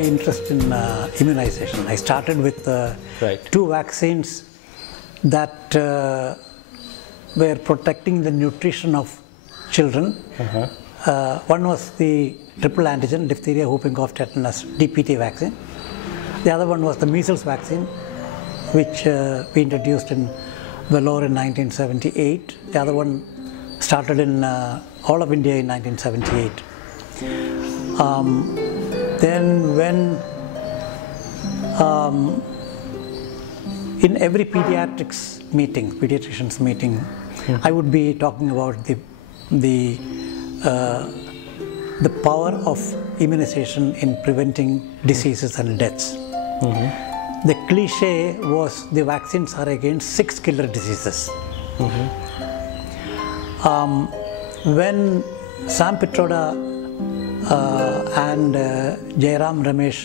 my interest in immunization. I started with two vaccines that were protecting the nutrition of children. One was the triple antigen, diphtheria, whooping cough, tetanus, DPT vaccine. The other one was the measles vaccine, which we introduced in Vellore in 1978. The other one started in all of India in 1978. Then when in every pediatrician's meeting, I would be talking about the power of immunization in preventing diseases and deaths. The cliche was the vaccines are against 6 killer diseases. When SAM PITRODA and Jairam Ramesh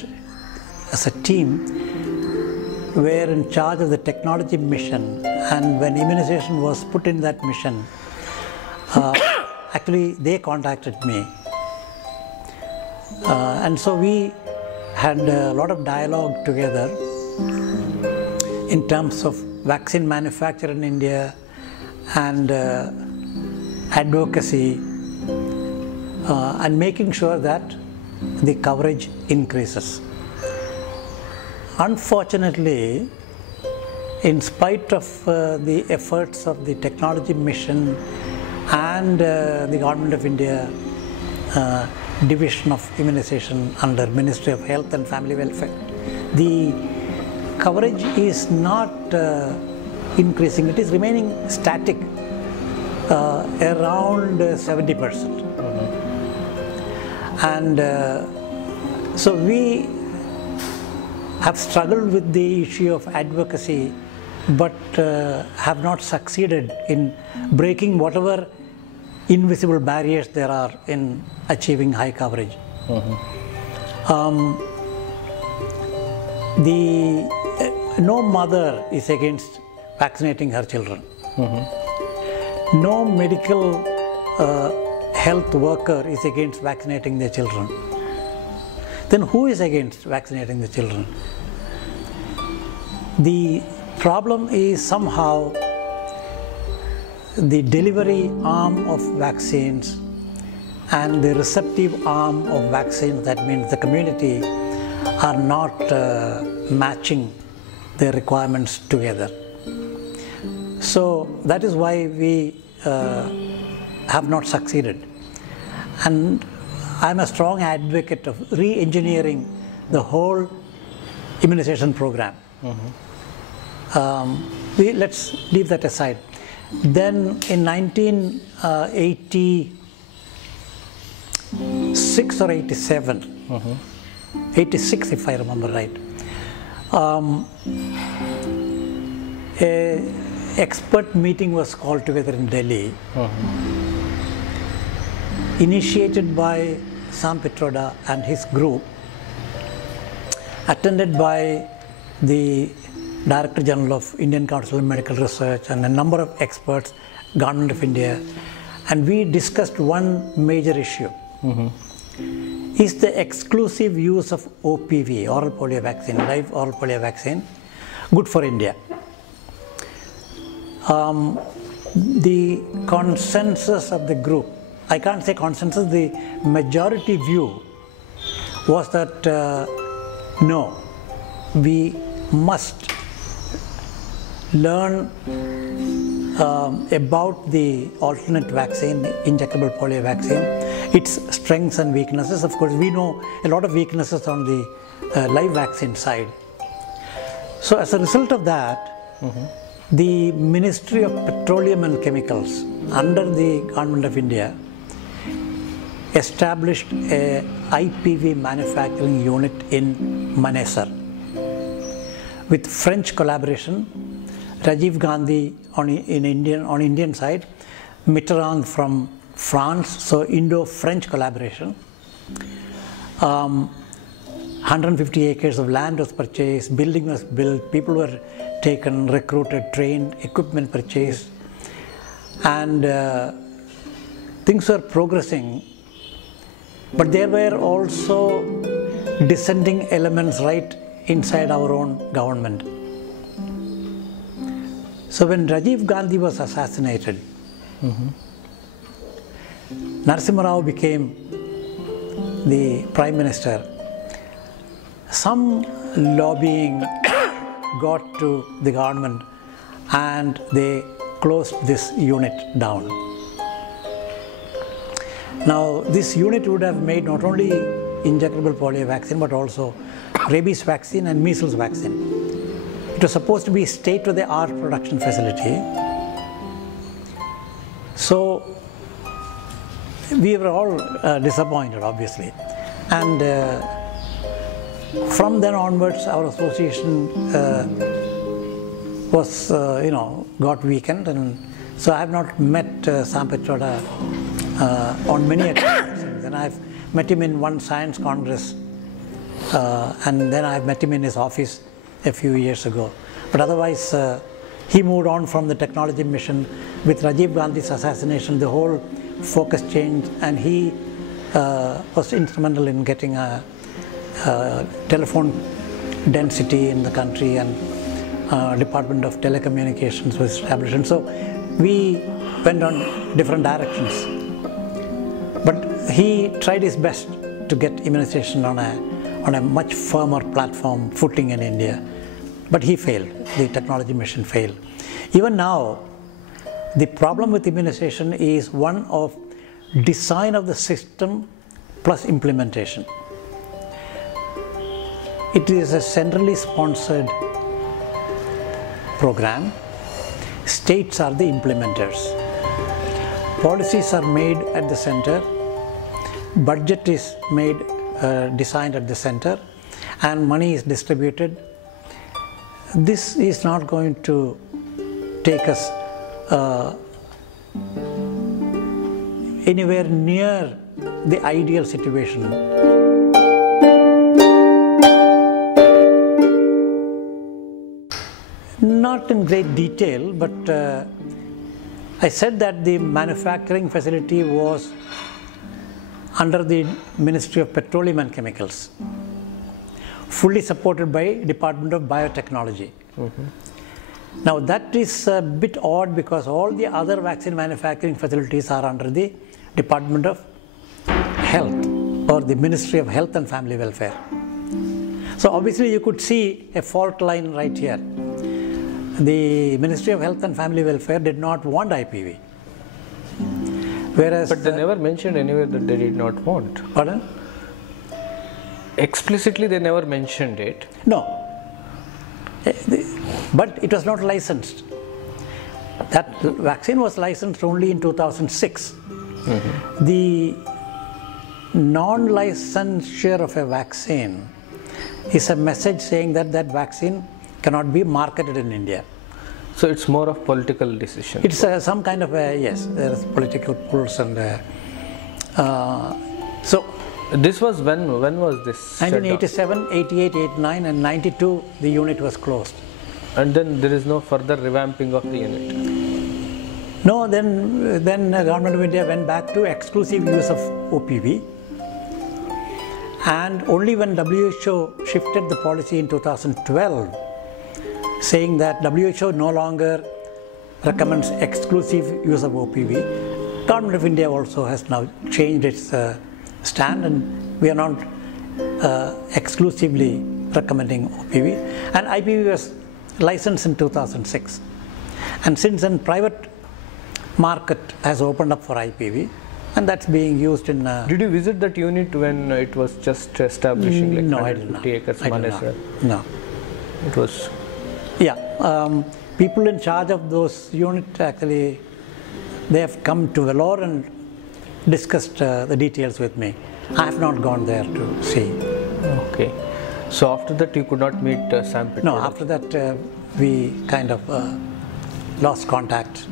as a team were in charge of the technology mission, and when immunization was put in that mission, actually they contacted me. And so we had a lot of dialogue together in terms of vaccine manufacture in India and advocacy and making sure that the coverage increases. Unfortunately, in spite of the efforts of the technology mission and the Government of India Division of Immunization under Ministry of Health and Family Welfare, the coverage is not increasing. It is remaining static around 70%. And so we have struggled with the issue of advocacy, but have not succeeded in breaking whatever invisible barriers there are in achieving high coverage. No mother is against vaccinating her children. No medical health worker is against vaccinating their children. Then who is against vaccinating the children? The problem is somehow the delivery arm of vaccines and the receptive arm of vaccines, that means the community, are not matching their requirements together. So that is why we have not succeeded. And I'm a strong advocate of re-engineering the whole immunization program. Let's leave that aside. Then in 1986 or 87, 86 if I remember right, an expert meeting was called together in Delhi, initiated by SAM PITRODA and his group, attended by the Director General of Indian Council of Medical Research and a number of experts, Government of India, and we discussed one major issue. Is the exclusive use of OPV, oral polio vaccine, live oral polio vaccine, good for India? The consensus of the group, I can't say consensus, the majority view was that no, we must learn about the alternate vaccine, injectable polio vaccine, its strengths and weaknesses. Of course, we know a lot of weaknesses on the live vaccine side. So as a result of that, the Ministry of Petroleum and Chemicals under the Government of India established a IPV manufacturing unit in Manesar with French collaboration. Rajiv Gandhi on Indian side, Mitterrand from France, so Indo-French collaboration. 150 acres of land was purchased, building was built, people were taken, recruited, trained, equipment purchased, and things were progressing. But there were also dissenting elements right inside our own government. So when Rajiv Gandhi was assassinated, Narasimha Rao became the Prime Minister. Some lobbying got to the government and they closed this unit down. Now this unit would have made not only injectable polio vaccine but also rabies vaccine and measles vaccine. It was supposed to be state-of-the-art production facility. So we were all disappointed, obviously, and from then onwards our association was got weakened, and so I have not met SAM Pitroda on many occasions. And I've met him in one science congress, and then I've met him in his office a few years ago. But otherwise, he moved on from the technology mission. With Rajiv Gandhi's assassination, the whole focus changed, and he was instrumental in getting a telephone density in the country, and Department of Telecommunications was established. And so we went on different directions. But he tried his best to get immunization on a much firmer platform footing in India. But he failed. The technology mission failed. Even now, the problem with immunization is one of design of the system plus implementation. It is a centrally sponsored program. States are the implementers. Policies are made at the center. Budget is made, designed at the center, and money is distributed. This is not going to take us anywhere near the ideal situation. Not in great detail, but I said that the manufacturing facility was under the Ministry of Petroleum and Chemicals, fully supported by Department of Biotechnology. Now that is a bit odd because all the other vaccine manufacturing facilities are under the Department of Health or the Ministry of Health and Family Welfare. So obviously you could see a fault line right here. The Ministry of Health and Family Welfare did not want IPV. Whereas, but they never mentioned anywhere that they did not want. Pardon? Explicitly they never mentioned it. No. But it was not licensed. That vaccine was licensed only in 2006. The non-licensure of a vaccine is a message saying that that vaccine cannot be marketed in India. So it's more of political decision. It's some kind of a, yes, there is political pulse, and so this was when was this? 1987, 88, 89 and 92 the unit was closed. And then there is no further revamping of the unit? No, then the Government of India went back to exclusive use of OPV, and only when WHO shifted the policy in 2012, saying that WHO no longer recommends exclusive use of OPV, Government of India also has now changed its stand, and we are not exclusively recommending OPV. And IPV was licensed in 2006, and since then private market has opened up for IPV, and that's being used in. Did you visit that unit when it was just establishing, like no, 150 acres? No. It was. Yeah, people in charge of those units actually, they have come to Vellore and discussed the details with me. I have not gone there to see. Okay. So after that you could not meet SAM Pitroda? No, after that we kind of lost contact.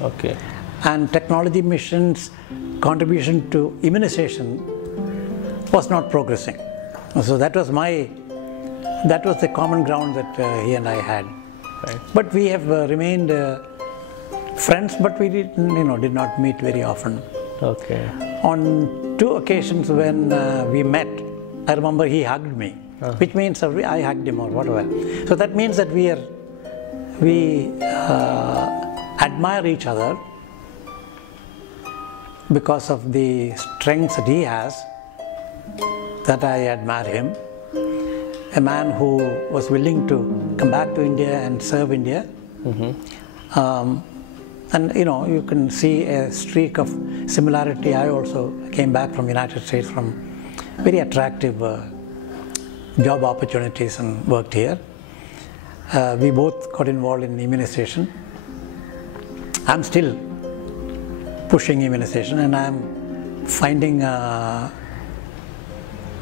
Okay. And technology mission's contribution to immunization was not progressing. So that was the common ground that he and I had. Right. But we have remained friends, but we did not meet very often. Okay. On two occasions when we met, I remember he hugged me, which means I hugged him or whatever. So that means that we admire each other because of the strengths that he has, that I admire him. A man who was willing to come back to India and serve India. And you know, you can see a streak of similarity. I also came back from United States from very attractive job opportunities and worked here. We both got involved in immunization. I'm still pushing immunization, and I'm finding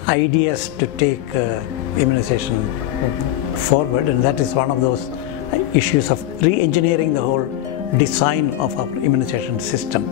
ideas to take immunization forward, and that is one of those issues of re-engineering the whole design of our immunization system.